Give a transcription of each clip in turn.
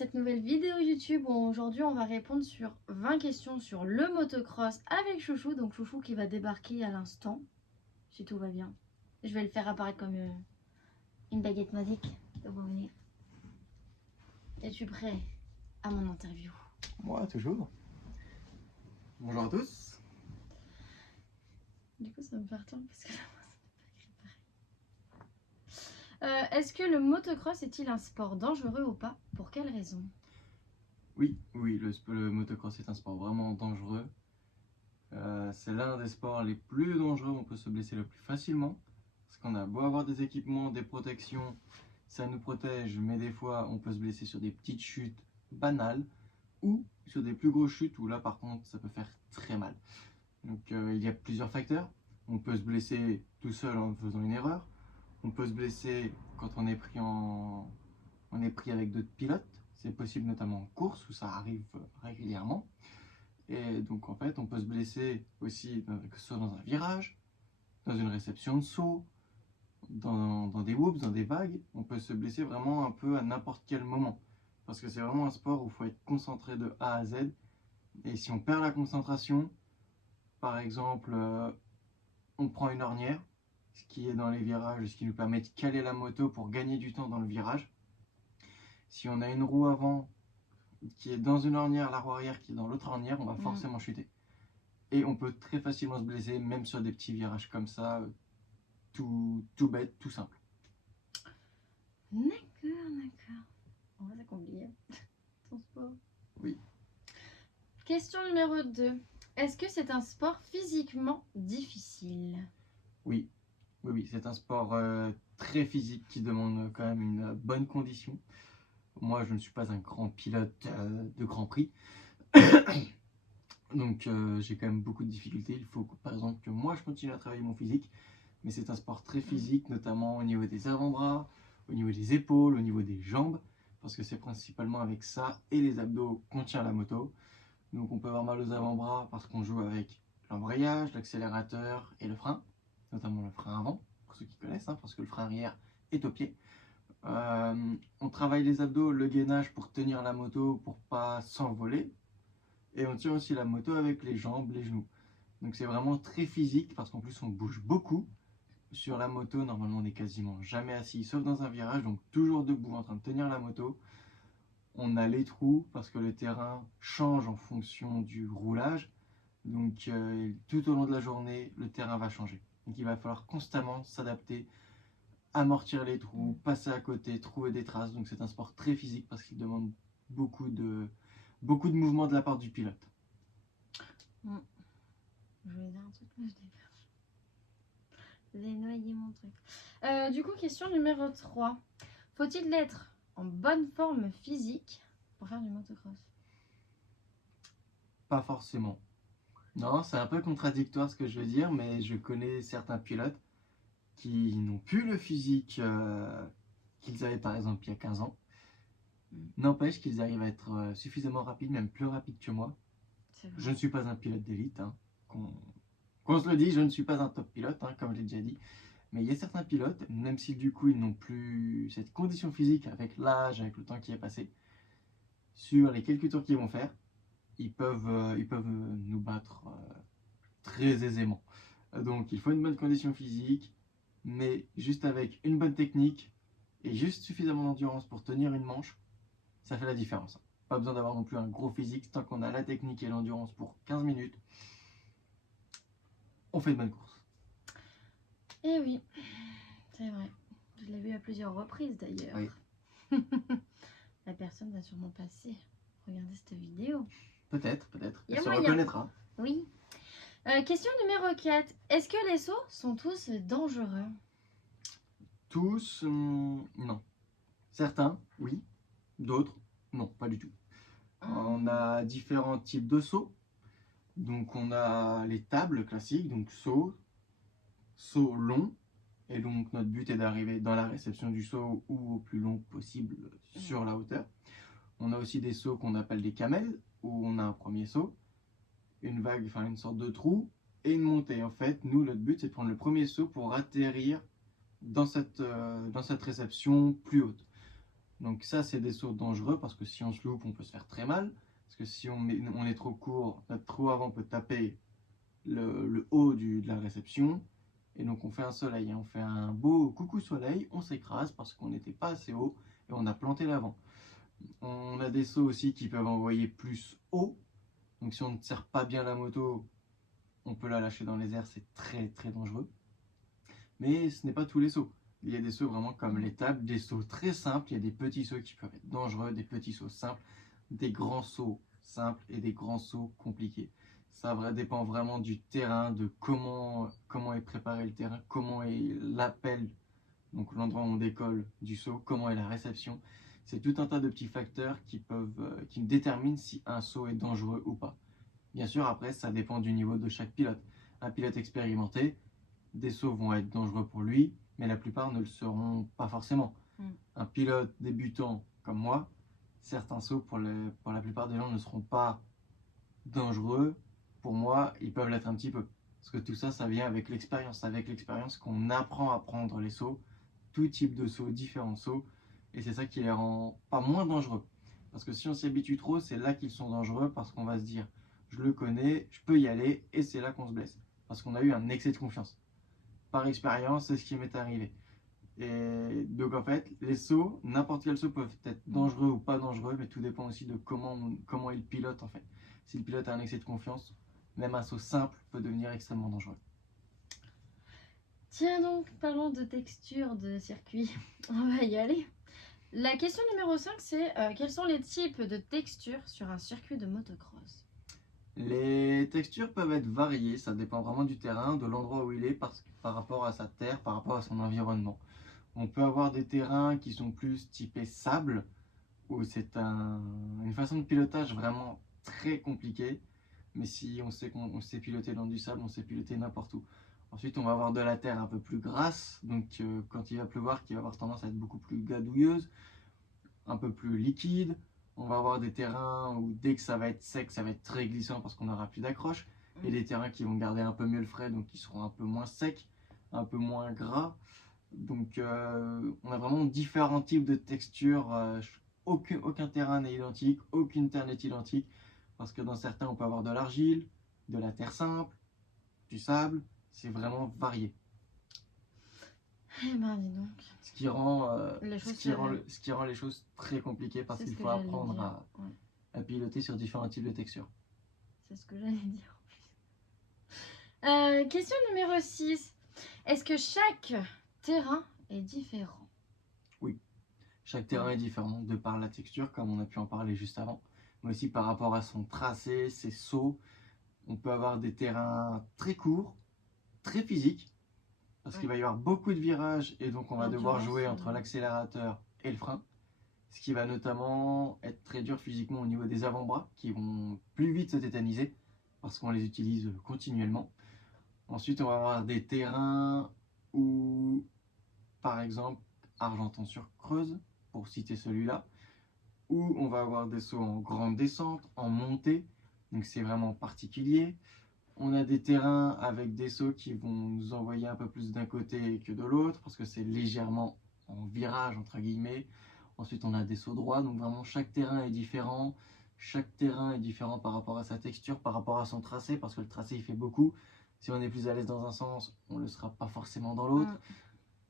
cette nouvelle vidéo YouTube où aujourd'hui on va répondre sur 20 questions sur le motocross avec Chouchou. Donc Chouchou qui va débarquer à l'instant, si tout va bien. Je vais le faire apparaître comme une baguette magique. Donc vous venez. Es-tu prêt à mon interview? Moi, toujours. Bonjour à tous. Du coup ça va me faire temps parce que là, moi, ça n'est pas écrit pareil. Est-ce que le motocross est-il un sport dangereux ou pas? Pour quelle raison? Oui, le motocross est un sport vraiment dangereux. C'est l'un des sports les plus dangereux où on peut se blesser le plus facilement. Parce qu'on a beau avoir des équipements, des protections, ça nous protège, mais des fois on peut se blesser sur des petites chutes banales ou sur des plus grosses chutes où là par contre ça peut faire très mal. Donc il y a plusieurs facteurs. On peut se blesser tout seul en faisant une erreur. On peut se blesser quand on est pris avec d'autres pilotes. C'est possible notamment en course où ça arrive régulièrement. Et donc en fait on peut se blesser aussi que ce soit dans un virage, dans une réception de saut, dans des whoops, dans des vagues. On peut se blesser vraiment un peu à n'importe quel moment. Parce que c'est vraiment un sport où il faut être concentré de A à Z. Et si on perd la concentration, par exemple, on prend une ornière, ce qui est dans les virages, ce qui nous permet de caler la moto pour gagner du temps dans le virage. Si on a une roue avant qui est dans une ornière, la roue arrière qui est dans l'autre ornière, on va forcément chuter. Et on peut très facilement se blesser, même sur des petits virages comme ça, tout bête, tout simple. D'accord. On va s'accomplir. Ton sport. Oui. Question numéro 2. Est-ce que c'est un sport physiquement difficile? Oui, c'est un sport très physique qui demande quand même une bonne condition. Moi, je ne suis pas un grand pilote de Grand Prix. Donc j'ai quand même beaucoup de difficultés. Il faut par exemple que moi je continue à travailler mon physique. Mais c'est un sport très physique, notamment au niveau des avant-bras, au niveau des épaules, au niveau des jambes. Parce que c'est principalement avec ça et les abdos qu'on tient la moto. Donc on peut avoir mal aux avant-bras parce qu'on joue avec l'embrayage, l'accélérateur et le frein. Notamment le frein avant, pour ceux qui connaissent, parce que le frein arrière est au pied. On travaille les abdos, le gainage pour tenir la moto, pour pas s'envoler. Et on tient aussi la moto avec les jambes, les genoux. Donc c'est vraiment très physique parce qu'en plus on bouge beaucoup. Sur la moto, normalement on n'est quasiment jamais assis, sauf dans un virage, donc toujours debout en train de tenir la moto. On a les trous parce que le terrain change en fonction du roulage. Donc tout au long de la journée, le terrain va changer. Donc il va falloir constamment s'adapter, amortir les trous, passer à côté, trouver des traces. Donc c'est un sport très physique parce qu'il demande beaucoup de mouvements de la part du pilote. Je voulais dire un truc, mais je l'ai perdu. J'ai noyé mon truc. Du coup, question numéro 3. Faut-il être en bonne forme physique pour faire du motocross? Pas forcément. Non, c'est un peu contradictoire ce que je veux dire, mais je connais certains pilotes qui n'ont plus le physique qu'ils avaient par exemple il y a 15 ans. N'empêche qu'ils arrivent à être suffisamment rapides, même plus rapides que moi. Je ne suis pas un pilote d'élite, qu'on se le dise, je ne suis pas un top pilote, comme j'ai déjà dit. Mais il y a certains pilotes, même si du coup ils n'ont plus cette condition physique avec l'âge, avec le temps qui est passé, sur les quelques tours qu'ils vont faire, ils peuvent nous battre très aisément. Donc il faut une bonne condition physique, mais juste avec une bonne technique et juste suffisamment d'endurance pour tenir une manche, ça fait la différence. Pas besoin d'avoir non plus un gros physique, tant qu'on a la technique et l'endurance pour 15 minutes, on fait une bonne course. Eh oui, c'est vrai. Je l'ai vu à plusieurs reprises d'ailleurs. Oui. La personne va sûrement passer. Regardez cette vidéo. Peut-être. Il y a Elle se moyen. reconnaîtra. Oui. Question numéro 4. Est-ce que les sauts sont tous dangereux? Tous, non. Certains, oui. D'autres, non, pas du tout. On a différents types de sauts. Donc on a les tables classiques, donc saut long. Et donc notre but est d'arriver dans la réception du saut ou au plus long possible sur la hauteur. On a aussi des sauts qu'on appelle des camels, où on a un premier saut, une vague, enfin une sorte de trou, et une montée. En fait, nous, notre but, c'est de prendre le premier saut pour atterrir dans cette réception plus haute. Donc ça, c'est des sauts dangereux parce que si on se loupe, on peut se faire très mal. Parce que si on est trop court, notre trou avant peut taper le haut de la réception. Et donc on fait un soleil, on fait un beau coucou soleil, on s'écrase parce qu'on n'était pas assez haut et on a planté l'avant. On a des sauts aussi qui peuvent envoyer plus haut. Donc si on ne serre pas bien la moto, on peut la lâcher dans les airs, c'est très très dangereux. Mais ce n'est pas tous les sauts. Il y a des sauts vraiment comme les tables, des sauts très simples. Il y a des petits sauts qui peuvent être dangereux, des petits sauts simples, des grands sauts simples et des grands sauts compliqués. Ça dépend vraiment du terrain, de comment est préparé le terrain, comment est l'appel, donc l'endroit où on décolle du saut, comment est la réception. C'est tout un tas de petits facteurs qui déterminent si un saut est dangereux ou pas. Bien sûr, après, ça dépend du niveau de chaque pilote. Un pilote expérimenté, des sauts vont être dangereux pour lui, mais la plupart ne le seront pas forcément. Un pilote débutant comme moi, certains sauts pour la plupart des gens ne seront pas dangereux. Pour moi, ils peuvent l'être un petit peu. Parce que tout ça, ça vient avec l'expérience. Avec l'expérience qu'on apprend à prendre les sauts, tout type de sauts, différents sauts, et c'est ça qui les rend pas moins dangereux. Parce que si on s'y habitue trop, c'est là qu'ils sont dangereux parce qu'on va se dire, je le connais, je peux y aller, et c'est là qu'on se blesse. Parce qu'on a eu un excès de confiance. Par expérience, c'est ce qui m'est arrivé. Et donc en fait, les sauts, n'importe quel saut peuvent être dangereux ou pas dangereux, mais tout dépend aussi de comment il pilote en fait. Si le pilote a un excès de confiance, même un saut simple peut devenir extrêmement dangereux. Tiens donc, parlons de texture de circuit, on va y aller. La question numéro 5, c'est quels sont les types de textures sur un circuit de motocross? Les textures peuvent être variées, ça dépend vraiment du terrain, de l'endroit où il est, par rapport à sa terre, par rapport à son environnement. On peut avoir des terrains qui sont plus typés sable, où c'est une façon de pilotage vraiment très compliquée. Mais si on sait piloter dans du sable, on sait piloter n'importe où. Ensuite, on va avoir de la terre un peu plus grasse, donc quand il va pleuvoir, qui va avoir tendance à être beaucoup plus gadouilleuse, un peu plus liquide. On va avoir des terrains où dès que ça va être sec, ça va être très glissant parce qu'on n'aura plus d'accroche. Et des terrains qui vont garder un peu mieux le frais, donc qui seront un peu moins secs, un peu moins gras. Donc on a vraiment différents types de textures. Aucun terrain n'est identique, aucune terre n'est identique. Parce que dans certains, on peut avoir de l'argile, de la terre simple, du sable. C'est vraiment varié. Eh ben, dis donc. Ce qui rend, ce qui rend les choses très compliquées parce qu'il faut apprendre à piloter sur différents types de textures. C'est ce que j'allais dire. Question numéro 6. Est-ce que chaque terrain est différent? Oui, chaque terrain est différent de par la texture, comme on a pu en parler juste avant, mais aussi par rapport à son tracé, ses sauts. On peut avoir des terrains très courts, très physiques, parce qu'il va y avoir beaucoup de virages et donc on va devoir jouer entre l'accélérateur et le frein. Ce qui va notamment être très dur physiquement au niveau des avant-bras qui vont plus vite se tétaniser parce qu'on les utilise continuellement. Ensuite, on va avoir des terrains où, par exemple, Argenton-sur-Creuse, pour citer celui-là, où on va avoir des sauts en grande descente, en montée, donc c'est vraiment particulier. On a des terrains avec des sauts qui vont nous envoyer un peu plus d'un côté que de l'autre, parce que c'est légèrement en virage, entre guillemets. Ensuite, on a des sauts droits, donc vraiment chaque terrain est différent. Chaque terrain est différent par rapport à sa texture, par rapport à son tracé, parce que le tracé, il fait beaucoup. Si on est plus à l'aise dans un sens, on ne le sera pas forcément dans l'autre.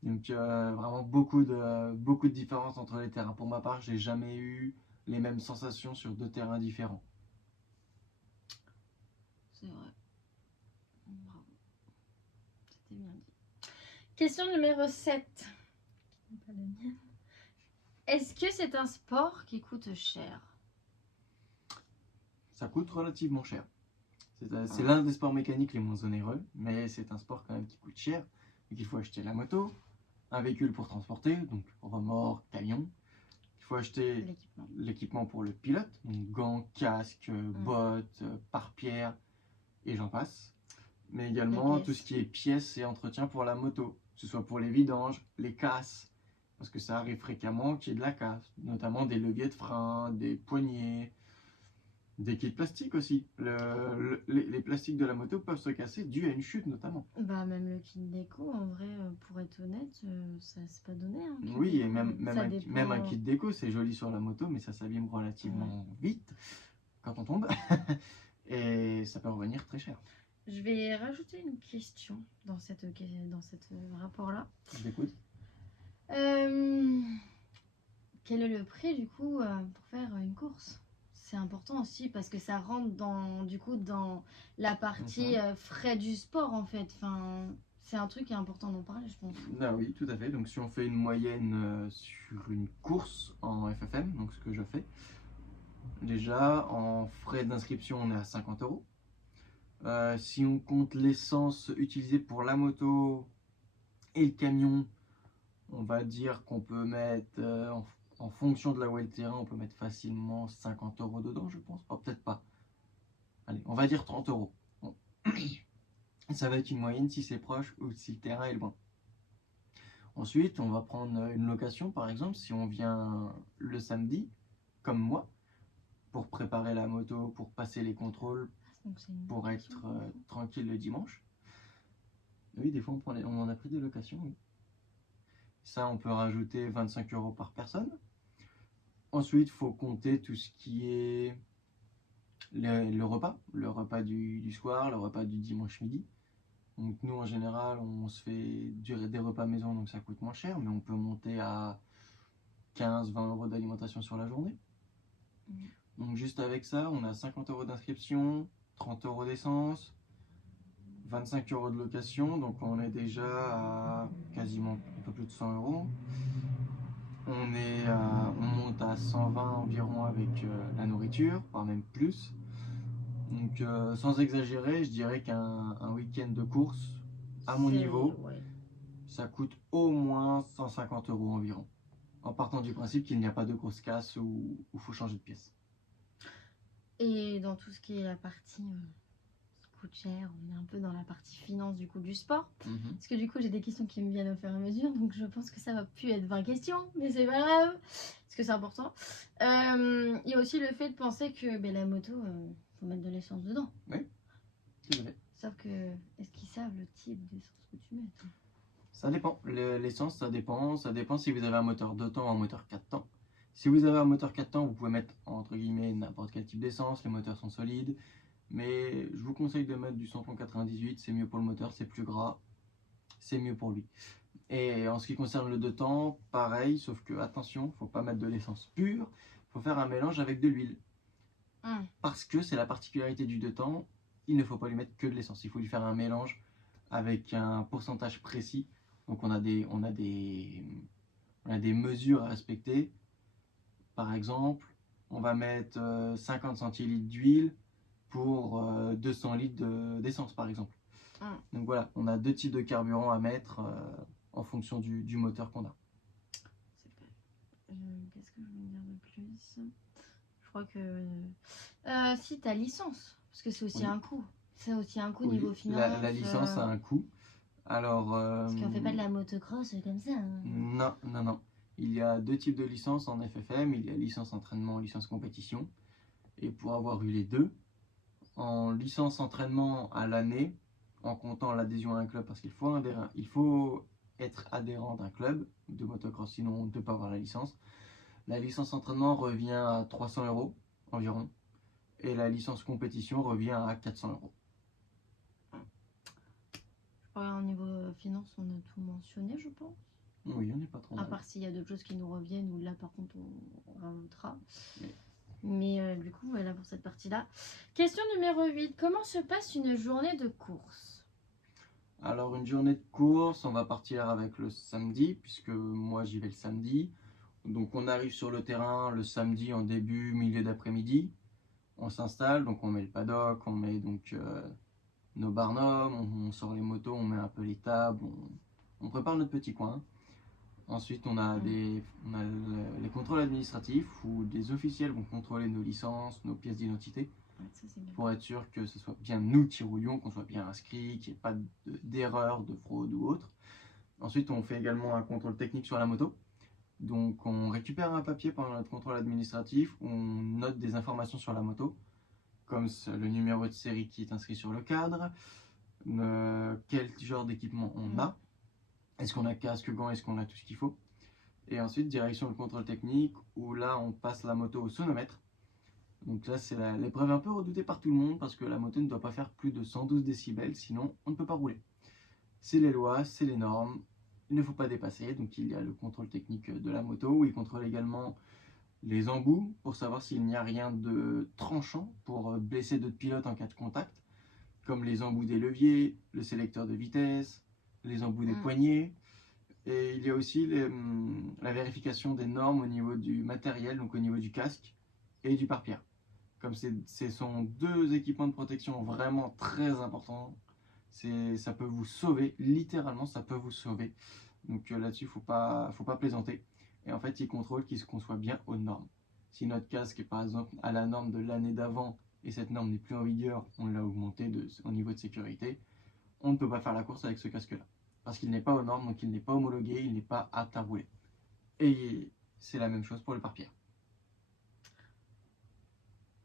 Donc vraiment beaucoup de différences entre les terrains. Pour ma part, j'ai jamais eu les mêmes sensations sur deux terrains différents. C'est vrai. Bravo. C'était bien dit. Question numéro 7. Pas la mienne. Est-ce que c'est un sport qui coûte cher? Ça coûte relativement cher. C'est l'un des sports mécaniques les moins onéreux, mais c'est un sport quand même qui coûte cher. Donc il faut acheter la moto, un véhicule pour transporter, donc remorque, camion. Il faut acheter l'équipement pour le pilote, donc gants, casques, bottes, pare-pierre, et j'en passe. Mais également tout ce qui est pièces et entretien pour la moto, que ce soit pour les vidanges, les casses, parce que ça arrive fréquemment qu'il y ait de la casse, notamment des leviers de frein, des poignées, Des kits plastiques aussi. Les plastiques de la moto peuvent se casser dû à une chute notamment. Bah, même le kit déco, en vrai, pour être honnête, ça c'est pas donné, hein, kit Oui, et déco. Ça même un dépend. kit déco, c'est joli sur la moto, mais ça s'abîme relativement vite quand on tombe. Et ça peut revenir très cher. Je vais rajouter une question dans cette rapport-là. Je l'écoute. Quel est le prix du coup pour faire une course? C'est important aussi parce que ça rentre dans la partie frais du sport en fait. Enfin, c'est un truc qui est important d'en parler, je pense. Ah oui, tout à fait. Donc si on fait une moyenne sur une course en FFM, donc ce que je fais, déjà en frais d'inscription on est à 50 euros. Si on compte l'essence utilisée pour la moto et le camion, on va dire qu'on peut mettre, en fonction de là où est le terrain, on peut mettre facilement 50 euros dedans, je pense. Oh, peut-être pas. Allez, on va dire 30 euros. Bon. Ça va être une moyenne si c'est proche ou si le terrain est loin. Ensuite, on va prendre une location, par exemple, si on vient le samedi, comme moi, pour préparer la moto, pour passer les contrôles, pour être tranquille le dimanche. Oui, des fois on en a pris des locations, oui. Ça, on peut rajouter 25 euros par personne. Ensuite, il faut compter tout ce qui est le repas du soir, le repas du dimanche midi. Donc nous, en général, on se fait des repas maison, donc ça coûte moins cher, mais on peut monter à 15-20 euros d'alimentation sur la journée. Donc juste avec ça, on a 50 euros d'inscription, 30 euros d'essence, 25 euros de location, donc on est déjà à quasiment un peu plus de 100 euros. On monte à 120 environ avec la nourriture, voire même plus. Donc sans exagérer, je dirais qu'un week-end de course, à mon niveau, ça coûte au moins 150 euros environ. En partant du principe qu'il n'y a pas de grosse casse ou il faut changer de pièce. Et dans tout ce qui est la partie coûte cher, on est un peu dans la partie finance du coup du sport. Parce que du coup j'ai des questions qui me viennent au fur et à mesure, donc je pense que ça va plus être 20 questions, mais c'est pas grave, parce que c'est important. Il y a aussi le fait de penser que la moto, faut mettre de l'essence dedans. Oui, c'est vrai. Sauf que, est-ce qu'ils savent le type d'essence que tu mets, toi? Ça dépend. L'essence, ça dépend. Ça dépend si vous avez un moteur 2 temps ou un moteur 4 temps. Si vous avez un moteur 4 temps, vous pouvez mettre entre guillemets n'importe quel type d'essence. Les moteurs sont solides. Mais je vous conseille de mettre du Samplon 98. C'est mieux pour le moteur, c'est plus gras. C'est mieux pour lui. Et en ce qui concerne le 2 temps, pareil. Sauf que, attention, faut pas mettre de l'essence pure. Faut faire un mélange avec de l'huile. Parce que c'est la particularité du 2 temps. Il ne faut pas lui mettre que de l'essence. Il faut lui faire un mélange avec un pourcentage précis. Donc on a des mesures à respecter. Par exemple, on va mettre 50 centilitres d'huile pour 200 litres d'essence par exemple. Donc voilà, on a deux types de carburant à mettre en fonction du moteur qu'on a. Qu'est-ce que je voulais dire de plus? Je crois que si ta licence, parce que c'est aussi un coût. C'est aussi un coût niveau finance. La licence a un coût. Alors, parce qu'on fait pas de la motocross comme ça. Hein. Non, non, non. Il y a deux types de licences en FFM. Il y a licence entraînement, licence compétition. Et pour avoir eu les deux, en licence entraînement à l'année, en comptant l'adhésion à un club, parce qu'il faut être adhérent d'un club de motocross, sinon on ne peut pas avoir la licence. La licence entraînement revient à 300 euros environ. Et la licence compétition revient à 400 euros. Au niveau finance, on a tout mentionné, je pense. Oui, on n'est pas trop mal. À part s'il y a d'autres choses qui nous reviennent, ou là par contre on rajoutera. Oui. Mais du coup, voilà pour cette partie-là. Question numéro 8. Comment se passe une journée de course? Alors une journée de course, on va partir avec le samedi, puisque moi j'y vais le samedi. Donc on arrive sur le terrain le samedi en début, milieu d'après-midi. On s'installe, donc on met le paddock, on met donc nos barnums, on sort les motos, on met un peu les tables, on prépare notre petit coin. Ensuite on a les contrôles administratifs où des officiels vont contrôler nos licences, nos pièces d'identité. Pour être sûr que ce soit bien nous qui roulions, qu'on soit bien inscrits, qu'il n'y ait pas d'erreur, de fraude ou autre. Ensuite on fait également un contrôle technique sur la moto. Donc on récupère un papier pendant notre contrôle administratif où on note des informations sur la moto. comme le numéro de série qui est inscrit sur le cadre, quel genre d'équipement on a, est-ce qu'on a casque, gants, est-ce qu'on a tout ce qu'il faut. Et ensuite, direction le contrôle technique, où là, on passe la moto au sonomètre. Donc là, c'est l'épreuve un peu redoutée par tout le monde, parce que la moto ne doit pas faire plus de 112 décibels, sinon on ne peut pas rouler. C'est les lois, c'est les normes, il ne faut pas dépasser. Donc il y a le contrôle technique de la moto, où il contrôle également les embouts, pour savoir s'il n'y a rien de tranchant, pour blesser d'autres pilotes en cas de contact, comme les embouts des leviers, le sélecteur de vitesse, les embouts des poignées. Et il y a aussi la vérification des normes au niveau du matériel, donc au niveau du casque et du pare-pierre. Comme ce sont deux équipements de protection vraiment très importants, ça peut vous sauver, littéralement ça peut vous sauver. Donc là-dessus, faut pas plaisanter. Et en fait, ils contrôlent qu'on soit bien aux normes. Si notre casque est par exemple à la norme de l'année d'avant et cette norme n'est plus en vigueur, on l'a augmenté au niveau de sécurité, on ne peut pas faire la course avec ce casque-là. Parce qu'il n'est pas aux normes, donc il n'est pas homologué, il n'est pas apte à rouler. Et c'est la même chose pour le pare-pierre.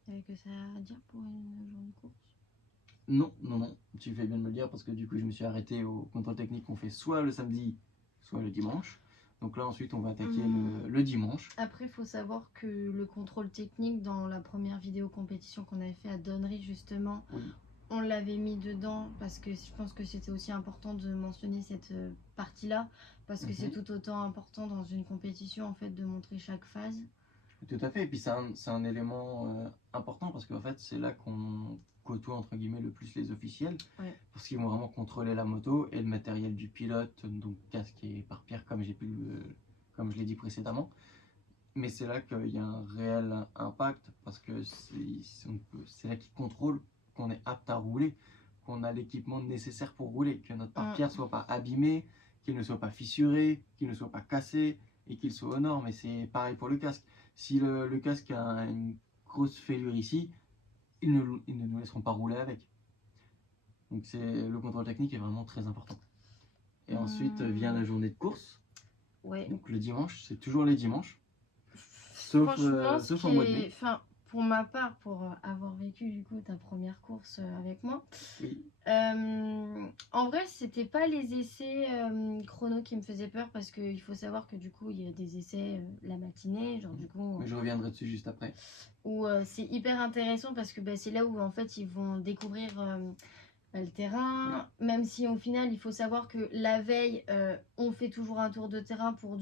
T'avais que ça à dire pour une journée de course? Non, non, non, tu fais bien de me le dire parce que du coup je me suis arrêté au contrôle technique qu'on fait soit le samedi, soit le dimanche. Donc là ensuite on va attaquer le dimanche. Après il faut savoir que le contrôle technique dans la première vidéo compétition qu'on avait fait à Donnery justement, Oui. On l'avait mis dedans parce que je pense que c'était aussi important de mentionner cette partie-là parce que c'est tout autant important dans une compétition en fait de montrer chaque phase. Tout à fait, et puis c'est un élément important parce qu'en fait c'est là qu'on côtoie entre guillemets le plus les officiels, parce qu'ils vont vraiment contrôler la moto et le matériel du pilote, donc casque et pare-pierre comme je l'ai dit précédemment. Mais c'est là qu'il y a un réel impact parce que c'est là qu'ils contrôlent qu'on est apte à rouler, qu'on a l'équipement nécessaire pour rouler, que notre pare-pierre ne soit pas abîmé, qu'il ne soit pas fissuré, qu'il ne soit pas cassé et qu'il soit aux normes. Et c'est pareil pour le casque. Si le casque a une grosse fêlure ici, ils ne nous laisseront pas rouler avec. Donc le contrôle technique est vraiment très important. Et ensuite vient la journée de course. Donc le dimanche, c'est toujours les dimanches. Sauf en mois de mai. Pour ma part, pour avoir vécu du coup ta première course avec moi, en vrai c'était pas les essais chrono qui me faisaient peur parce qu'il faut savoir que du coup il y a des essais la matinée, genre du coup. Mais je reviendrai dessus juste après. Où c'est hyper intéressant parce que c'est là où en fait ils vont découvrir le terrain, même si au final il faut savoir que la veille on fait toujours un tour de terrain pour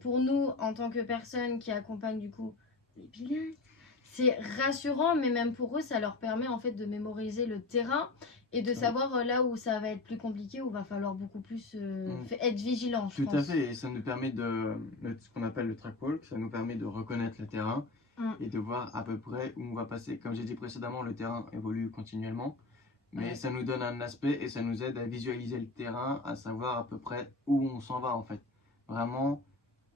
pour nous en tant que personnes qui accompagnent du coup les pilotes, c'est rassurant, mais même pour eux ça leur permet en fait de mémoriser le terrain et de savoir là où ça va être plus compliqué, où va falloir beaucoup plus être vigilant. Tout à fait, et ça nous permet ce qu'on appelle le track walk, ça nous permet de reconnaître le terrain et de voir à peu près où on va passer. Comme j'ai dit précédemment, le terrain évolue continuellement, mais ça nous donne un aspect et ça nous aide à visualiser le terrain, à savoir à peu près où on s'en va en fait. Vraiment,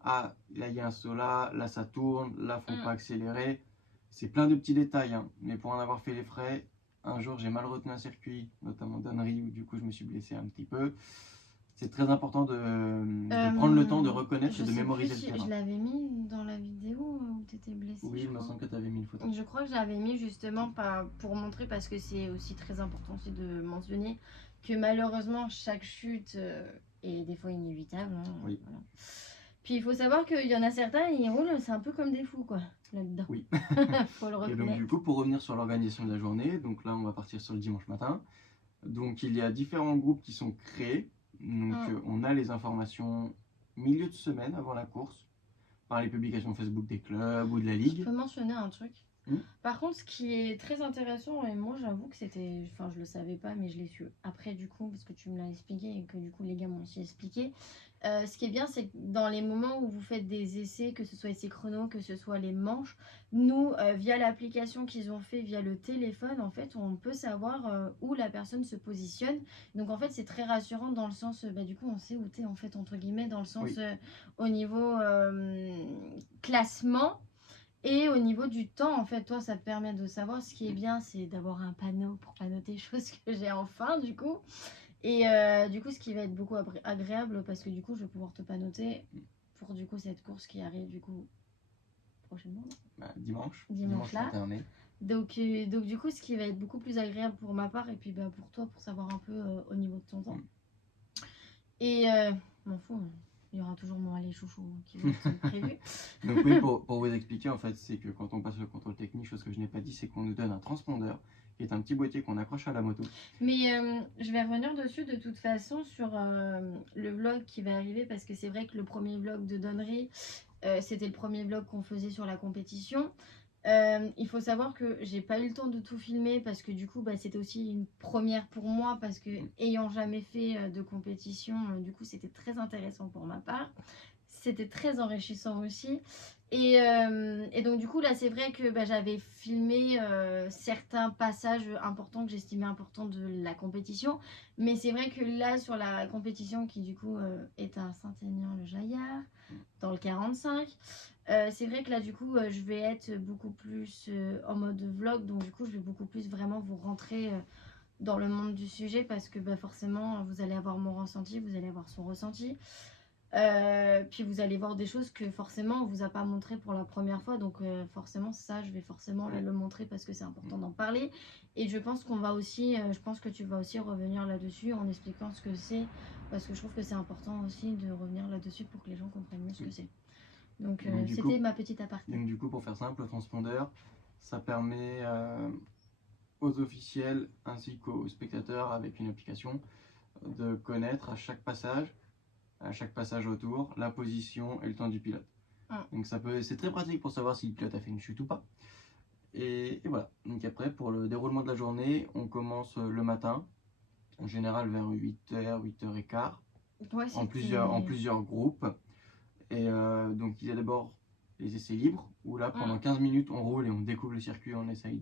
là il y a un saut là ça tourne, là faut pas accélérer. C'est plein de petits détails, mais pour en avoir fait les frais, un jour j'ai mal retenu un circuit, notamment Donnery, où du coup je me suis blessé un petit peu. C'est très important de prendre le temps de reconnaître et de mémoriser le terrain. Je l'avais mis dans la vidéo où tu étais blessé. Oui, il me semble que tu avais mis une photo. Je crois que je l'avais mis justement pour montrer, parce que c'est aussi très important aussi de mentionner que malheureusement chaque chute est des fois inévitable. Oui. Voilà. Puis il faut savoir qu'il y en a certains, ils roulent, c'est un peu comme des fous quoi, là-dedans. Oui. Faut le reconnaître. Et donc du coup, pour revenir sur l'organisation de la journée, donc là on va partir sur le dimanche matin. Donc il y a différents groupes qui sont créés. Donc on a les informations milieu de semaine avant la course, par les publications Facebook des clubs ou de la ligue. Je peux mentionner un truc. Par contre, ce qui est très intéressant, et moi j'avoue que c'était, je le savais pas, mais je l'ai su après du coup, parce que tu me l'as expliqué et que du coup les gars m'ont aussi expliqué. Ce qui est bien, c'est que dans les moments où vous faites des essais, que ce soit essais chrono, que ce soit les manches, nous, via l'application qu'ils ont fait via le téléphone, en fait, on peut savoir où la personne se positionne. Donc en fait, c'est très rassurant dans le sens, du coup, on sait où t'es en fait, entre guillemets, dans le sens au niveau classement. Et au niveau du temps, en fait, toi, ça te permet de savoir. Ce qui est bien, c'est d'avoir un panneau pour pas noter, chose que j'ai enfin, du coup. Et du coup, ce qui va être beaucoup agréable, parce que du coup, je vais pouvoir te panoter pour du coup cette course qui arrive du coup prochainement. Dimanche là. 31 mai. Donc du coup, ce qui va être beaucoup plus agréable pour ma part et puis bah, pour toi, pour savoir un peu au niveau de ton temps. Et m'en fous, il y aura toujours mon aller chouchou qui va être prévu. Donc oui, pour vous expliquer, en fait, c'est que quand on passe le contrôle technique, chose que je n'ai pas dit, c'est qu'on nous donne un transpondeur, qui est un petit boîtier qu'on accroche à la moto. Mais je vais revenir dessus de toute façon sur le vlog qui va arriver, parce que c'est vrai que le premier vlog de Donnery, c'était le premier vlog qu'on faisait sur la compétition. Il faut savoir que j'ai pas eu le temps de tout filmer parce que du coup bah, c'était aussi une première pour moi, parce que ayant jamais fait de compétition, du coup c'était très intéressant pour ma part, c'était très enrichissant aussi. Et donc du coup là c'est vrai que bah, j'avais filmé certains passages importants que j'estimais importants de la compétition, mais c'est vrai que là sur la compétition qui du coup est à Saint-Aignan-le-Jaillard dans le 45, c'est vrai que là du coup je vais être beaucoup plus en mode vlog, donc du coup je vais beaucoup plus vraiment vous rentrer dans le monde du sujet, parce que bah, forcément vous allez avoir mon ressenti, vous allez avoir son ressenti, puis vous allez voir des choses que forcément on vous a pas montré pour la première fois, donc forcément ça je vais forcément le montrer parce que c'est important d'en parler. Et je pense qu'on va aussi, je pense que tu vas aussi revenir là-dessus en expliquant ce que c'est, parce que je trouve que c'est important aussi de revenir là-dessus pour que les gens comprennent mieux ce que c'est. Donc c'était ma petite aparté. Donc du coup, pour faire simple, le transpondeur, ça permet aux officiels ainsi qu'aux spectateurs avec une application de connaître à chaque passage autour, la position et le temps du pilote. Donc c'est très pratique pour savoir si le pilote a fait une chute ou pas. Et voilà. Donc après, pour le déroulement de la journée, on commence le matin, en général vers 8h, 8h15, Ouais, en plusieurs groupes. Et donc il y a d'abord les essais libres, où là pendant 15 minutes on roule et on découvre le circuit, on essaye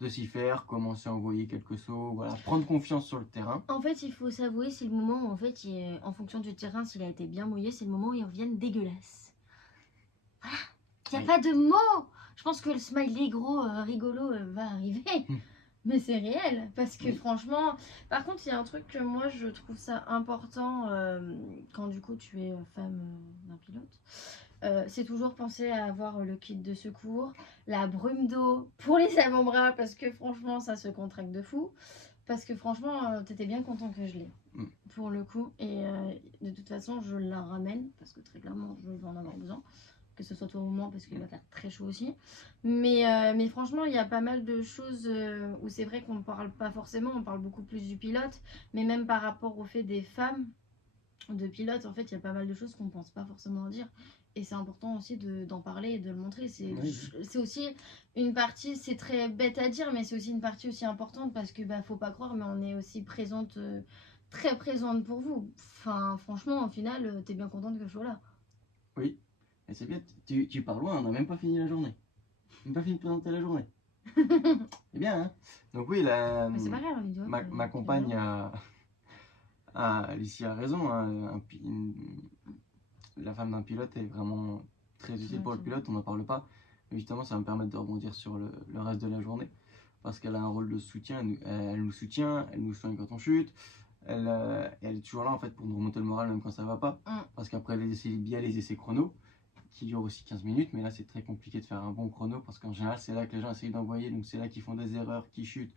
de s'y faire, commencer à envoyer quelques sauts, voilà, prendre confiance sur le terrain. En fait, il faut s'avouer, c'est le moment où, en fait, en fonction du terrain, s'il a été bien mouillé, c'est le moment où ils reviennent dégueulasses. Voilà, il n'y a pas de mots. Je pense que le smiley gros rigolo va arriver. Mais c'est réel, parce que franchement, par contre, il y a un truc que moi je trouve ça important quand du coup tu es femme d'un pilote, c'est toujours penser à avoir le kit de secours, la brume d'eau pour les avant-bras, parce que franchement ça se contracte de fou, parce que franchement t'étais bien content que je l'ai pour le coup, et de toute façon je la ramène parce que très clairement je vais en avoir besoin, que ce soit toi ou moi, parce qu'il va faire très chaud aussi. Mais franchement, il y a pas mal de choses où c'est vrai qu'on ne parle pas forcément, on parle beaucoup plus du pilote, mais même par rapport au fait des femmes de pilotes, en fait, il y a pas mal de choses qu'on ne pense pas forcément en dire. Et c'est important aussi d'en parler et de le montrer. C'est aussi une partie, c'est très bête à dire, mais c'est aussi une partie aussi importante, parce que bah, faut pas croire, mais on est aussi présente, très présente pour vous. Enfin, franchement, au final, t'es bien contente que je sois là. Oui. Et c'est bien, tu pars loin, on n'a même pas fini la journée. Même pas fini de présenter la journée. C'est bien, hein. Donc oui, Mais c'est pas grave, la vidéo. ma compagne Alicia a raison, hein, la femme d'un pilote est vraiment très utile pour le pilote, on n'en parle pas. Mais justement, ça va me permettre de rebondir sur le reste de la journée, parce qu'elle a un rôle de soutien, elle nous soutient quand on chute. Elle est toujours là en fait pour nous remonter le moral même quand ça va pas, parce qu'après il y a les essais chrono qui durent aussi 15 minutes, mais là c'est très compliqué de faire un bon chrono, parce qu'en général c'est là que les gens essayent d'envoyer, donc c'est là qu'ils font des erreurs, qu'ils chutent,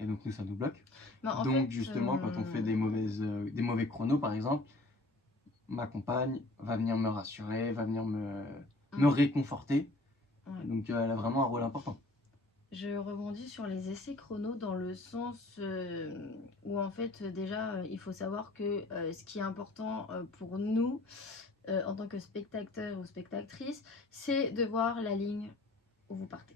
et donc nous ça nous bloque. Donc justement quand on fait des mauvais chronos par exemple, ma compagne va venir me rassurer, va venir me réconforter, donc elle a vraiment un rôle important. Je rebondis sur les essais chrono dans le sens où en fait déjà il faut savoir que ce qui est important pour nous en tant que spectateur ou spectatrice, c'est de voir la ligne où vous partez.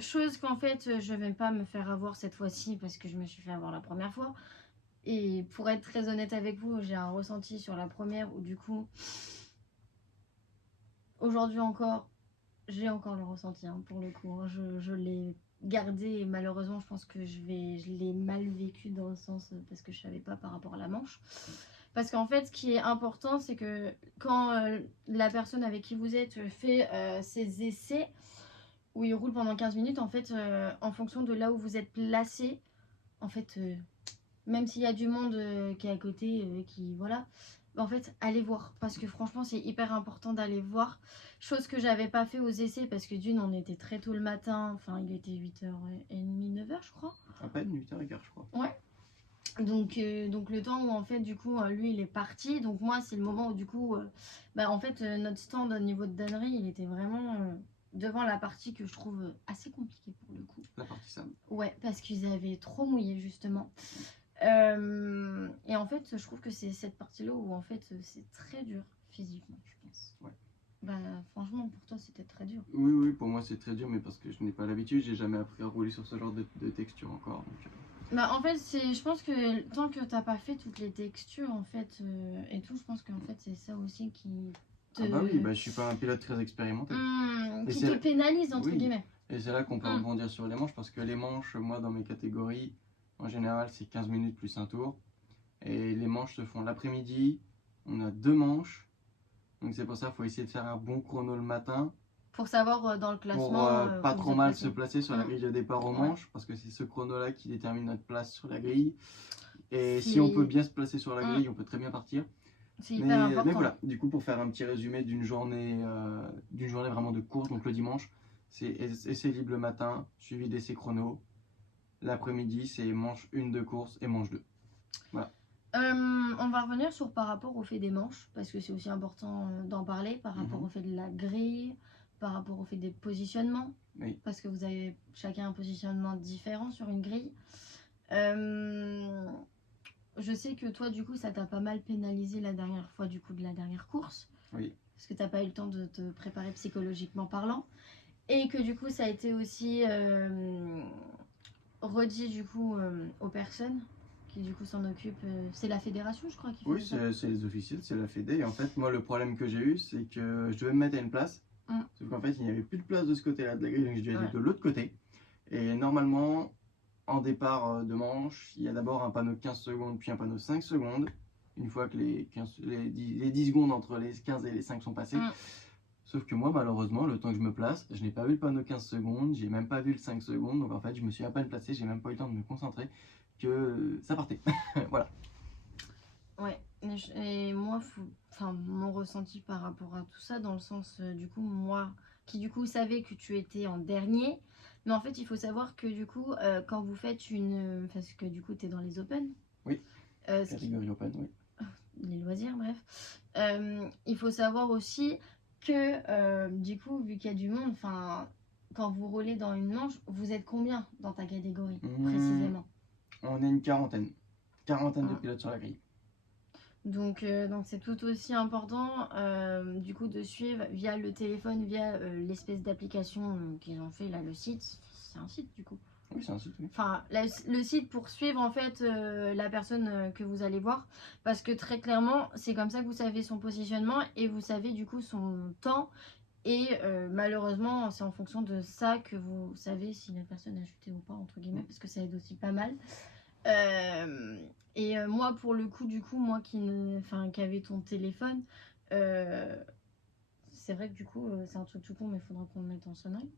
Chose qu'en fait je vais pas me faire avoir cette fois-ci, parce que je me suis fait avoir la première fois. Et pour être très honnête avec vous, j'ai un ressenti sur la première où du coup aujourd'hui encore, j'ai encore le ressenti pour le coup, hein. Je l'ai gardé, et malheureusement je pense que je l'ai mal vécu, dans le sens parce que je savais pas par rapport à la manche. Parce qu'en fait ce qui est important, c'est que quand la personne avec qui vous êtes fait ses essais où il roule pendant 15 minutes, en fait en fonction de là où vous êtes placé, en fait même s'il y a du monde qui est à côté, qui voilà, en fait, allez voir. Parce que franchement, c'est hyper important d'aller voir. Chose que j'avais pas fait aux essais parce que d'une, on était très tôt le matin. Enfin, il était 8h30, 9h, je crois. À peine 8h15, je crois. Ouais. Donc le temps où en fait du coup lui il est parti, donc moi c'est le moment où du coup en fait notre stand au niveau de Dannery il était vraiment devant la partie que je trouve assez compliquée pour le coup. La partie sable. Ouais, parce qu'ils avaient trop mouillé justement. Et en fait je trouve que c'est cette partie là où en fait c'est très dur physiquement je pense. Ouais. Bah franchement pour toi c'était très dur. Oui, pour moi c'est très dur, mais parce que je n'ai pas l'habitude, j'ai jamais appris à rouler sur ce genre de texture encore. Donc, Bah en fait je pense que tant que t'as pas fait toutes les textures en fait et tout, je pense qu'en fait c'est ça aussi qui te... Ah bah oui, je suis pas un pilote très expérimenté. qui te pénalise entre oui. guillemets. Et c'est là qu'on peut rebondir sur les manches, parce que les manches, moi dans mes catégories, en général c'est 15 minutes plus un tour. Et les manches se font l'après-midi, on a 2 manches. Donc c'est pour ça qu'il faut essayer de faire un bon chrono le matin. Pour savoir dans le classement. Pour pas trop mal se placer sur la grille de départ aux manches, parce que c'est ce chrono-là qui détermine notre place sur la grille. Et si on peut bien se placer sur la grille, on peut très bien partir. C'est hyper important. Mais voilà, du coup pour faire un petit résumé d'une journée vraiment de course, donc le dimanche, c'est essai libre le matin, suivi d'essai chrono. L'après-midi, c'est manche 1 de course et manche 2. Voilà. On va revenir sur par rapport au fait des manches, parce que c'est aussi important d'en parler, par rapport au fait de la grille, par rapport au fait des positionnements, parce que vous avez chacun un positionnement différent sur une grille. Je sais que toi du coup ça t'a pas mal pénalisé la dernière fois du coup de la dernière course. Oui. Parce que t'as pas eu le temps de te préparer psychologiquement parlant. Et que du coup ça a été aussi redit du coup aux personnes qui du coup s'en occupent. C'est la fédération je crois qui fait ça. Oui, c'est les officiels, c'est la fédé. Et en fait moi le problème que j'ai eu c'est que je devais me mettre à une place. Sauf qu'en fait il n'y avait plus de place de ce côté là de la grille, donc je devais aller de l'autre côté. Et normalement en départ de manche, il y a d'abord un panneau 15 secondes puis un panneau 5 secondes. Une fois que les 10 secondes entre les 15 et les 5 sont passées. Sauf que moi, malheureusement, le temps que je me place, je n'ai pas vu le panneau 15 secondes, j'ai même pas vu le 5 secondes. Donc en fait, je me suis à peine placé, j'ai même pas eu le temps de me concentrer que ça partait. Voilà. Ouais, et moi, mon ressenti par rapport à tout ça, dans le sens, du coup, moi, qui du coup savais que tu étais en dernier, mais en fait, il faut savoir que du coup, quand vous faites parce que du coup, tu es dans les Open. Oui, catégorie Open, oui. Les loisirs, bref. Il faut savoir aussi que, du coup, vu qu'il y a du monde, quand vous roulez dans une manche, vous êtes combien dans ta catégorie, précisément? On est une quarantaine. De pilotes sur la grille. Donc c'est tout aussi important du coup de suivre via le téléphone, via l'espèce d'application qu'ils ont fait là, le site. C'est un site du coup. Oui, c'est un site, oui. Enfin, le site pour suivre en fait la personne que vous allez voir. Parce que très clairement, c'est comme ça que vous savez son positionnement et vous savez du coup son temps. Et malheureusement, c'est en fonction de ça que vous savez si la personne a chuté ou pas, entre guillemets, parce que ça aide aussi pas mal. Et moi pour le coup du coup moi qui avait ton téléphone c'est vrai que du coup c'est un truc tout con mais il faudra qu'on le mette en sonnerie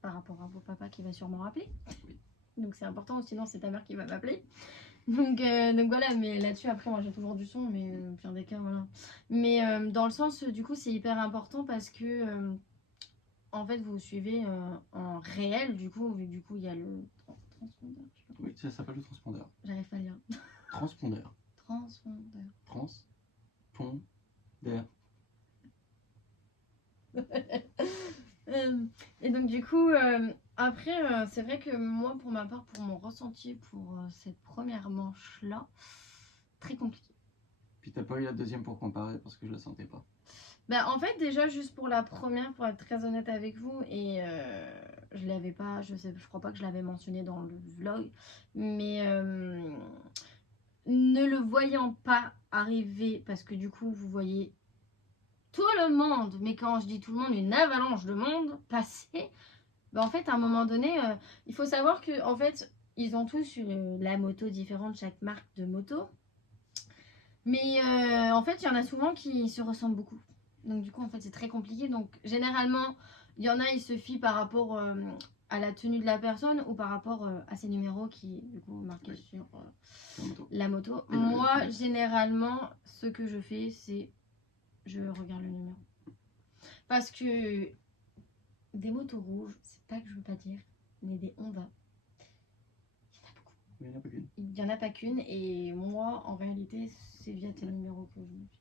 par rapport à vos papas qui va sûrement rappeler. Donc c'est important, sinon c'est ta mère qui va m'appeler. Donc voilà, mais là-dessus après moi j'ai toujours du son, mais au pire des cas voilà. Mais dans le sens du coup c'est hyper important parce que en fait vous suivez en réel du coup, vu que du coup il y a le transpondeur. Oui, ça s'appelle le transpondeur. J'arrive pas à lire. Transpondeur. Transpondeur. Et donc du coup, après, c'est vrai que moi, pour ma part, pour mon ressenti pour cette première manche-là, très compliqué. Puis t'as pas eu la deuxième pour comparer parce que je la sentais pas. Bah en fait déjà juste pour la première, pour être très honnête avec vous, et je l'avais pas, je crois pas que je l'avais mentionné dans le vlog, mais ne le voyant pas arriver, parce que du coup vous voyez tout le monde, mais quand je dis tout le monde, une avalanche de monde passer, bah en fait à un moment donné, il faut savoir que en fait ils ont tous la moto différente, chaque marque de moto, mais en fait il y en a souvent qui se ressemblent beaucoup. Donc du coup en fait c'est très compliqué. Donc généralement Il y en a, ils se fient par rapport à la tenue de la personne ou par rapport à ses numéros qui du coup marqués sur la moto. Moi, généralement, ce que je fais, c'est je regarde le numéro. Parce que des motos rouges, c'est pas que je veux pas dire, mais des Honda, il y en a beaucoup. Il n'y en a pas qu'une. Et moi, en réalité, c'est via tes numéros que je me fie.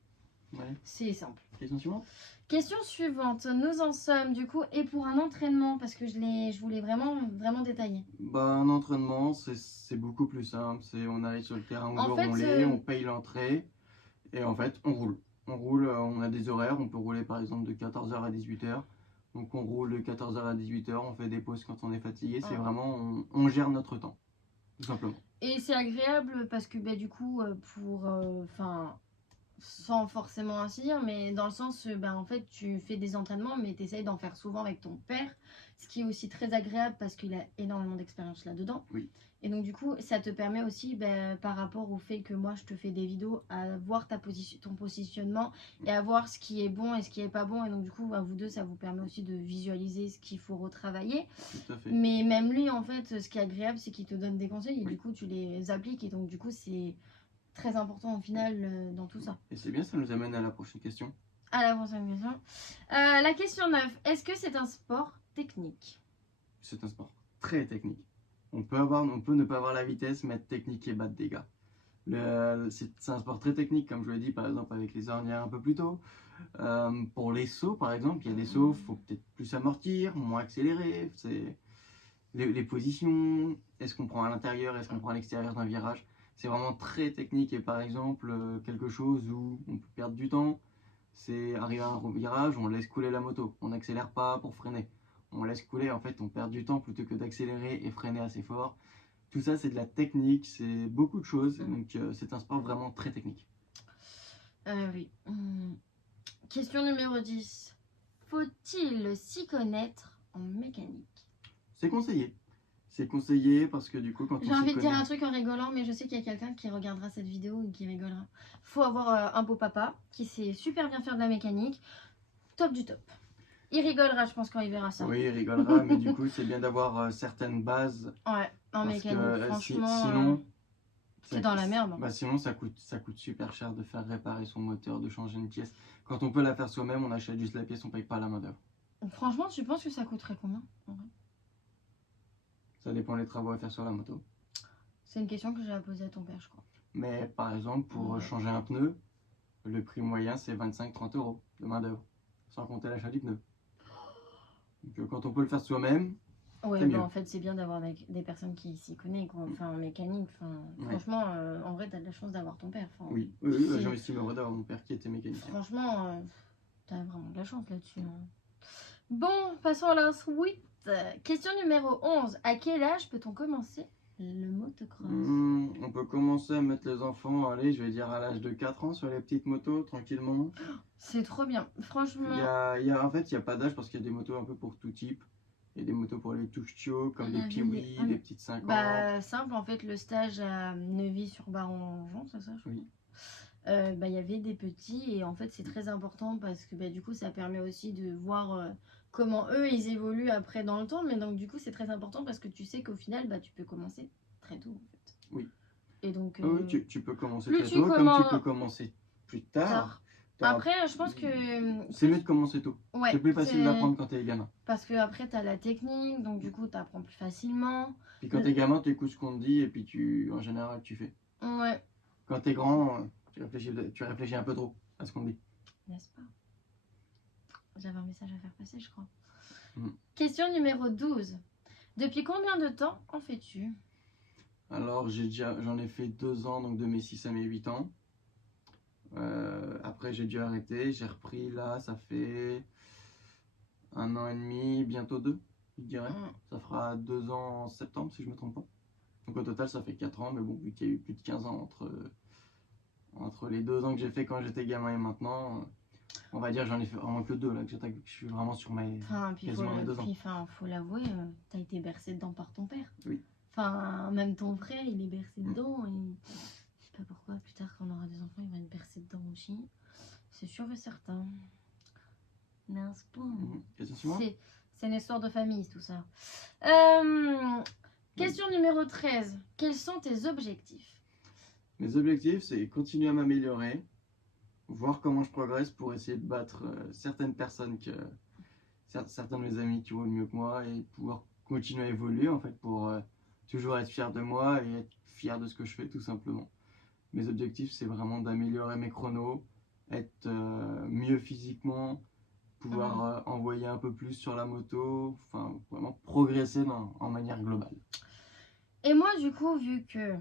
Ouais. C'est simple. Question suivante. Question suivante. Nous en sommes du coup, et pour un entraînement, parce que je voulais vraiment détailler. Bah, un entraînement, c'est beaucoup plus simple. On arrive sur le terrain, on doit rouler, on paye l'entrée, et en fait, on roule. On roule, on a des horaires, on peut rouler par exemple de 14h à 18h. Donc on roule de 14h à 18h, on fait des pauses quand on est fatigué. C'est vraiment, on gère notre temps, tout simplement. Et c'est agréable parce que bah, du coup, sans forcément ainsi dire, mais dans le sens, en fait, tu fais des entraînements, mais tu essayes d'en faire souvent avec ton père, ce qui est aussi très agréable parce qu'il a énormément d'expérience là-dedans. Oui. Et donc, du coup, ça te permet aussi, par rapport au fait que moi, je te fais des vidéos, à voir ton positionnement et à voir ce qui est bon et ce qui est pas bon. Et donc, du coup, à vous deux, ça vous permet aussi de visualiser ce qu'il faut retravailler. Tout à fait. Mais même lui, en fait, ce qui est agréable, c'est qu'il te donne des conseils et du coup, tu les appliques. Et donc, du coup, c'est très important au final dans tout ça. Et c'est bien, ça nous amène à la prochaine question. À la prochaine question. La question 9. Est-ce que c'est un sport technique? C'est un sport très technique. On peut ne pas avoir la vitesse, mais être technique et battre des gars. C'est un sport très technique, comme je l'ai dit, par exemple avec les ornières un peu plus tôt. Pour les sauts, par exemple, il y a des sauts, il faut peut-être plus amortir, moins accélérer. Les positions, est-ce qu'on prend à l'intérieur, est-ce qu'on prend à l'extérieur d'un virage. C'est vraiment très technique. Et par exemple, quelque chose où on peut perdre du temps, c'est arriver à un virage, on laisse couler la moto. On n'accélère pas pour freiner. On laisse couler, en fait, on perd du temps plutôt que d'accélérer et freiner assez fort. Tout ça, c'est de la technique, c'est beaucoup de choses. Donc, c'est un sport vraiment très technique. Oui. Question numéro 10. Faut-il s'y connaître en mécanique? C'est conseillé. C'est conseillé parce que du coup, quand on J'ai envie de dire un truc en rigolant, mais je sais qu'il y a quelqu'un qui regardera cette vidéo et qui rigolera. Faut avoir un beau papa qui sait super bien faire de la mécanique. Top du top. Il rigolera, je pense, quand il verra ça. Oui, il rigolera, mais du coup, c'est bien d'avoir certaines bases. Ouais, en mécanique, franchement. Sinon, c'est dans la merde. Bah sinon, ça coûte super cher de faire réparer son moteur, de changer une pièce. Quand on peut la faire soi-même, on achète juste la pièce, on paye pas la main d'œuvre. Franchement, tu penses que ça coûterait combien en vrai? Ça dépend des travaux à faire sur la moto. C'est une question que j'ai à poser à ton père, je crois. Mais par exemple, pour changer un pneu, le prix moyen c'est 25-30 € de main d'œuvre, sans compter l'achat du pneu. Donc quand on peut le faire soi-même, ouais, bah en fait c'est bien d'avoir des personnes qui s'y connaissent, quoi. Enfin en mécanique. Franchement, en vrai t'as de la chance d'avoir ton père. Oui, j'en estime heureux d'avoir mon père qui était mécanicien. Franchement, t'as vraiment de la chance là-dessus. Bon, passons à la suite. Question numéro 11. À quel âge peut-on commencer le motocross? On peut commencer à mettre les enfants, allez, je vais dire à l'âge de 4 ans sur les petites motos, tranquillement. C'est trop bien, franchement. En fait, il n'y a pas d'âge parce qu'il y a des motos un peu pour tout type. Il y a des motos pour les touches-tio, comme les Piwi, les petites 50. Bah, simple, en fait, le stage à Neuvy-sur-Baron, c'est ça, je crois. Oui. Il y avait des petits et en fait, c'est très important parce que du coup, ça permet aussi de voir comment eux, ils évoluent après dans le temps. Mais donc, du coup, c'est très important parce que tu sais qu'au final, tu peux commencer très tôt, en fait. Oui. Et donc, oui, tu peux commencer très tôt, comme tu peux commencer plus tard. Après, je pense que... C'est mieux de commencer tôt. Ouais, c'est plus facile d'apprendre quand t'es gamin. Parce que après, t'as la technique, donc du coup, t'apprends plus facilement. Puis quand t'es gamin, tu écoutes ce qu'on te dit et puis en général, tu fais. Ouais. Quand t'es grand, tu réfléchis un peu trop à ce qu'on dit. N'est-ce pas? J'avais un message à faire passer, je crois. Question numéro 12. Depuis combien de temps en fais-tu? Alors, j'en ai fait 2 ans, donc de mes 6 à mes 8 ans. Après, j'ai dû arrêter. J'ai repris là, ça fait 1 an et demi, bientôt 2, je dirais. Ça fera 2 ans en septembre, si je ne me trompe pas. Donc au total, ça fait 4 ans, mais bon, vu qu'il y a eu plus de 15 ans entre les 2 ans que j'ai fait quand j'étais gamin et maintenant, on va dire j'en ai fait vraiment que 2 là, que je suis vraiment sur mes quasiment mes 2 ans. Faut l'avouer, t'as été bercé dedans par ton père. Oui. Même ton frère, il est bercé dedans. Et je sais pas pourquoi, plus tard, quand on aura des enfants, il va être bercé dedans aussi. C'est sûr et certain. N'est-ce pas? Question suivante. C'est une histoire de famille, tout ça. Question numéro 13. Quels sont tes objectifs? Mes objectifs, c'est continuer à m'améliorer, voir comment je progresse pour essayer de battre certaines personnes, certains de mes amis qui vont le mieux que moi et pouvoir continuer à évoluer en fait pour toujours être fier de moi et être fier de ce que je fais tout simplement. Mes objectifs, c'est vraiment d'améliorer mes chronos, être mieux physiquement, pouvoir envoyer un peu plus sur la moto, enfin vraiment progresser en manière globale. Et moi, du coup, vu que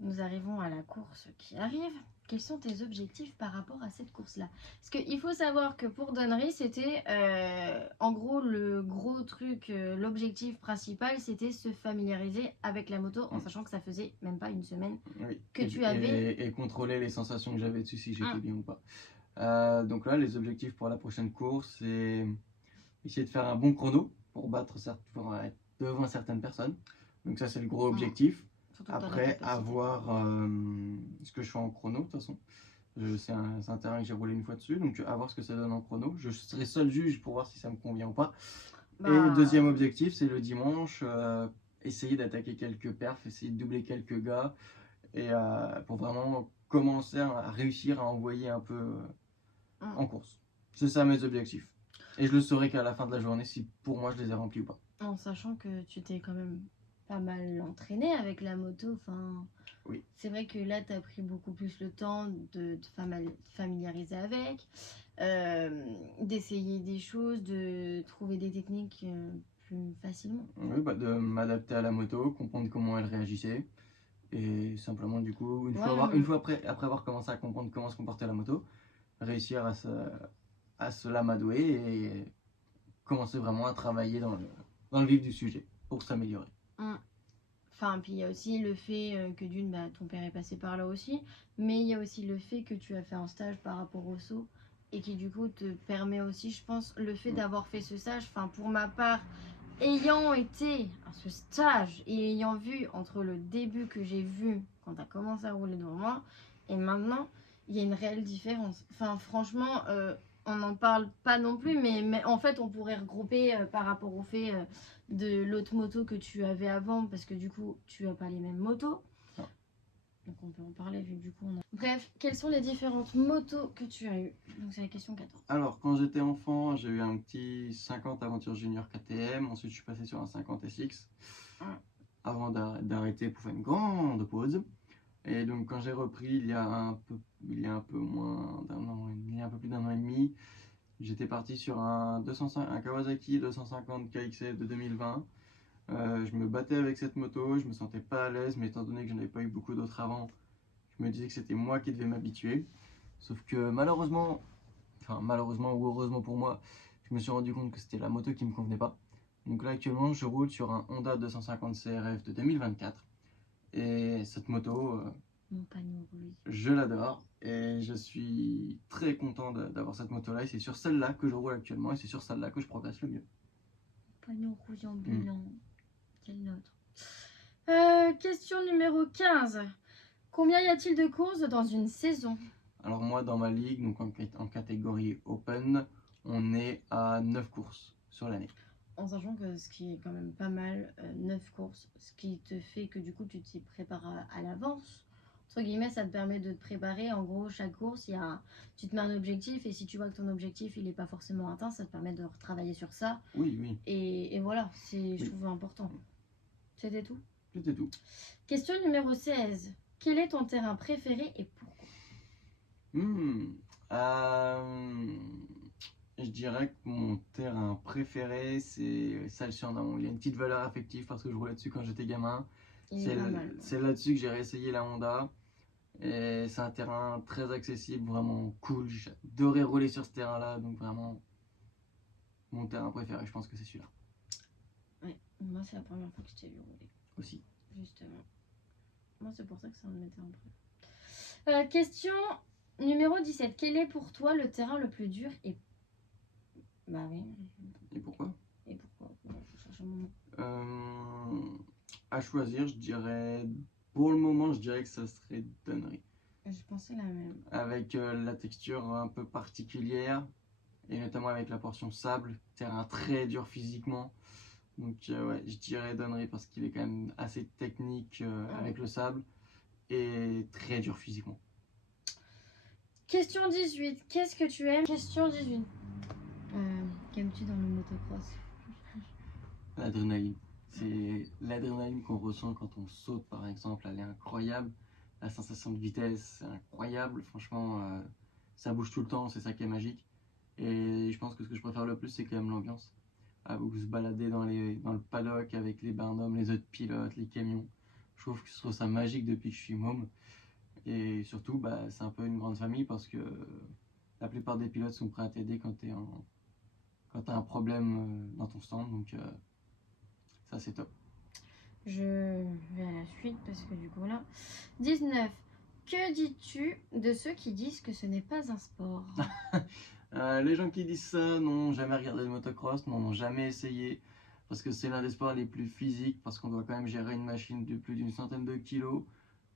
nous arrivons à la course qui arrive, quels sont tes objectifs par rapport à cette course-là? Parce qu'il faut savoir que pour Donnery, c'était en gros le gros truc, l'objectif principal, c'était se familiariser avec la moto en sachant que ça faisait même pas une semaine que tu avais. Et contrôler les sensations que j'avais dessus, si j'étais bien ou pas. Donc là, les objectifs pour la prochaine course, c'est essayer de faire un bon chrono pour pour être devant certaines personnes. Donc ça, c'est le gros objectif. Après, avoir ce que je fais en chrono, de toute façon. C'est un terrain que j'ai roulé une fois dessus, donc à voir ce que ça donne en chrono. Je serai seul juge pour voir si ça me convient ou pas. Et le deuxième objectif, c'est le dimanche, essayer d'attaquer quelques perfs, essayer de doubler quelques gars, et pour vraiment commencer à réussir à envoyer un peu en course. C'est ça mes objectifs. Et je le saurai qu'à la fin de la journée si pour moi je les ai remplis ou pas. En sachant que tu t'es quand même pas mal entraîné avec la moto, enfin... Oui. C'est vrai que là, tu as pris beaucoup plus le temps de te familiariser avec, d'essayer des choses, de trouver des techniques plus facilement. Oui, de m'adapter à la moto, comprendre comment elle réagissait. Et simplement, du coup, une fois après avoir commencé à comprendre comment se comportait la moto, réussir à se l'amadouer et commencer vraiment à travailler dans le vif du sujet pour s'améliorer. Enfin, puis il y a aussi le fait que d'une, ton père est passé par là aussi, mais il y a aussi le fait que tu as fait un stage par rapport au saut et qui du coup te permet aussi, je pense, le fait d'avoir fait ce stage, enfin pour ma part, ayant été à ce stage et ayant vu entre le début que j'ai vu quand tu as commencé à rouler devant moi et maintenant, il y a une réelle différence. Enfin, franchement, on n'en parle pas non plus, mais en fait, on pourrait regrouper par rapport au fait de l'autre moto que tu avais avant, parce que du coup, tu n'as pas les mêmes motos. Non. Donc, on peut en parler vu que du coup, Bref, quelles sont les différentes motos que tu as eues? Donc, c'est la question 14. Alors, quand j'étais enfant, j'ai eu un petit 50 Aventure Junior KTM. Ensuite, je suis passé sur un 50 SX avant d'arrêter pour faire une grande pause. Et donc, quand j'ai repris il y a un peu plus d'un an et demi, j'étais parti sur un Kawasaki 250 KXF de 2020. Je me battais avec cette moto, je me sentais pas à l'aise, mais étant donné que j'en avais pas eu beaucoup d'autres avant, je me disais que c'était moi qui devais m'habituer. Sauf que malheureusement ou heureusement pour moi, je me suis rendu compte que c'était la moto qui me convenait pas. Donc là actuellement, je roule sur un Honda 250 CRF de 2024. Et cette moto, je l'adore et je suis très content d'avoir cette moto-là. Et c'est sur celle-là que je roule actuellement et c'est sur celle-là que je progresse le mieux. Panneau rouge ambulant. Quelle autre question numéro 15. Combien y a-t-il de courses dans une saison? Alors moi, dans ma ligue, donc en catégorie Open, on est à 9 courses sur l'année. En sachant que ce qui est quand même pas mal, 9 courses, ce qui te fait que du coup tu t'y prépares à l'avance. Entre guillemets, ça te permet de te préparer. En gros, chaque course, tu te mets un objectif et si tu vois que ton objectif il n'est pas forcément atteint, ça te permet de retravailler sur ça. Oui. Et voilà, je trouve important. C'était tout? C'était tout. Question numéro 16. Quel est ton terrain préféré et pourquoi? Je dirais que mon terrain préféré, c'est Salles-sur-Namur. Il y a une petite valeur affective parce que je roulais dessus quand j'étais gamin. C'est là-dessus que j'ai réessayé la Honda. Et c'est un terrain très accessible, vraiment cool. J'adorais rouler sur ce terrain-là. Donc vraiment, mon terrain préféré, je pense que c'est celui-là. Ouais, moi c'est la première fois que je t'ai vu rouler. Aussi. Justement. Moi c'est pour ça que c'est un de mes terrains préférés. Question numéro 17. Quel est pour toi le terrain le plus dur et... Bah oui. Et pourquoi? Je cherche un moment. À choisir, je dirais... Pour le moment, je dirais que ça serait Donnery. Je pensais la même. Avec la texture un peu particulière et notamment avec la portion sable, terrain très dur physiquement. Donc ouais, je dirais Donnery parce qu'il est quand même assez technique avec le sable et très dur physiquement. Question 18. Qu'est-ce que tu aimes? Question 18. Qu'aimes-tu dans le motocross? L'adrénaline. C'est l'adrénaline qu'on ressent quand on saute par exemple, elle est incroyable. La sensation de vitesse, c'est incroyable. Franchement, ça bouge tout le temps, c'est ça qui est magique. Et je pense que ce que je préfère le plus, c'est quand même l'ambiance. Vous se baladez dans le paddock avec les barnums, les autres pilotes, les camions. Je trouve ça magique depuis que je suis môme. Et surtout, c'est un peu une grande famille parce que la plupart des pilotes sont prêts à t'aider quand t'as un problème dans ton stand. Donc ça, c'est top. Je vais à la suite parce que du coup là. 19. Que dis-tu de ceux qui disent que ce n'est pas un sport? Les gens qui disent ça n'ont jamais regardé le motocross, n'ont jamais essayé, parce que c'est l'un des sports les plus physiques, parce qu'on doit quand même gérer une machine de plus d'une centaine de kilos.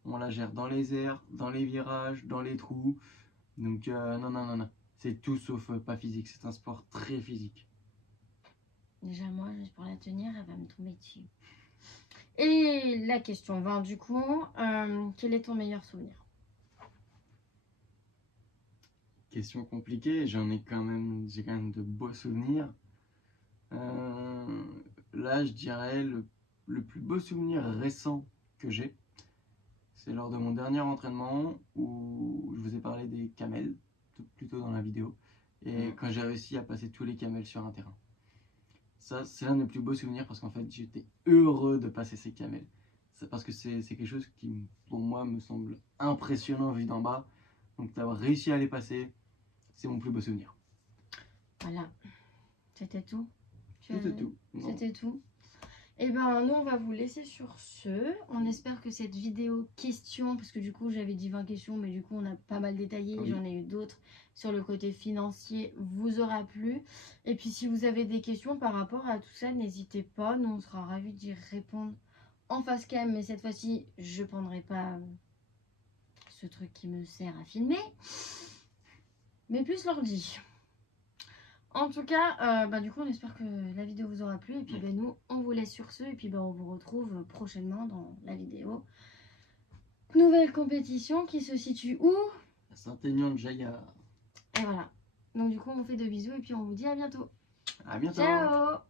On la gère dans les airs, dans les virages, dans les trous. Donc non. C'est tout sauf pas physique, c'est un sport très physique. Déjà moi, juste pour la tenir, elle va me tomber dessus. Et la question 20 du coup, quel est ton meilleur souvenir? Question compliquée, j'ai quand même de beaux souvenirs. Là, je dirais le plus beau souvenir récent que j'ai, c'est lors de mon dernier entraînement où je vous ai parlé des camels, plus tôt dans la vidéo, et quand j'ai réussi à passer tous les camels sur un terrain. Ça, c'est l'un des plus beaux souvenirs parce qu'en fait, j'étais heureux de passer ces camels. C'est parce que c'est quelque chose qui, pour moi, me semble impressionnant vu d'en bas. Donc d'avoir réussi à les passer, c'est mon plus beau souvenir. Voilà, c'était tout. C'était tout. C'était tout. Et ben nous on va vous laisser sur ce. On espère que cette vidéo question, parce que du coup j'avais dit 20 questions, mais du coup on a pas mal détaillé, Oui. J'en ai eu d'autres sur le côté financier, vous aura plu. Et puis si vous avez des questions par rapport à tout ça, n'hésitez pas, nous on sera ravis d'y répondre en face cam, mais cette fois-ci je prendrai pas ce truc qui me sert à filmer, mais plus l'ordi. En tout cas, du coup, on espère que la vidéo vous aura plu. Et puis, nous, on vous laisse sur ce. Et puis, on vous retrouve prochainement dans la vidéo. Nouvelle compétition qui se situe où? À Saint-Aignan-de-Jaillard. Et voilà. Donc, du coup, on vous fait de bisous. Et puis, on vous dit à bientôt. À bientôt. Ciao!